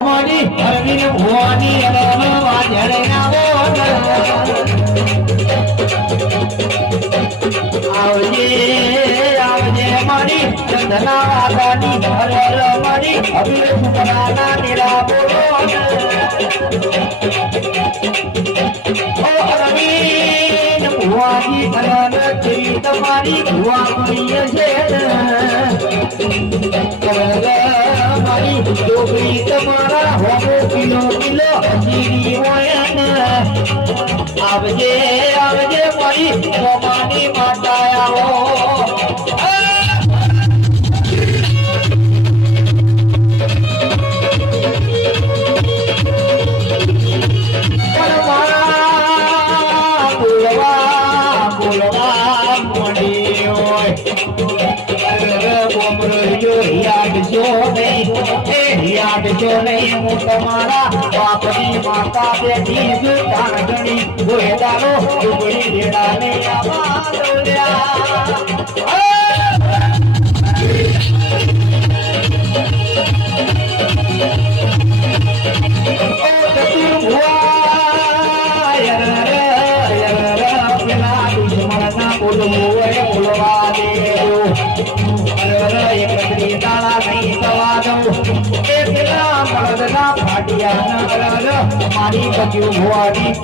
મારી હરવીર ભુવાની આવજે આવજે મારી ચંદના વાદાની હર મારી હરવીર સુકરાના નીરા બોલો ઓ હરવીર ભુવાની હરન તેરી તમારી ભુવા મણીય છે મારી ડોબરી તમારા હોમો કિલો હજીરી હોય આવજે આવજે મારી સોમાની માતા આવો હું તમારા બાપની માતા બેઠી સુતાણી ગોયદારો ડુબળી રેડાને મારી બચ્યું ભુવાની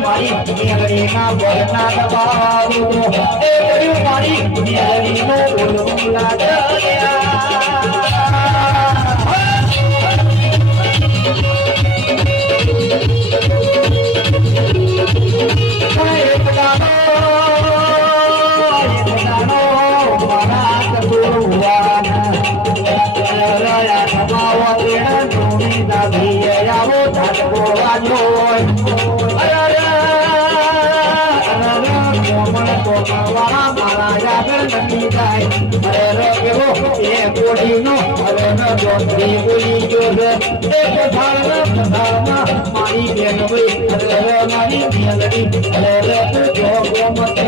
મારી મેલડી ના બોલના દબાવો એ કર્યું મારી મેલડી નો બોલવા મારી બેન મારી મેલડી જો ગોમત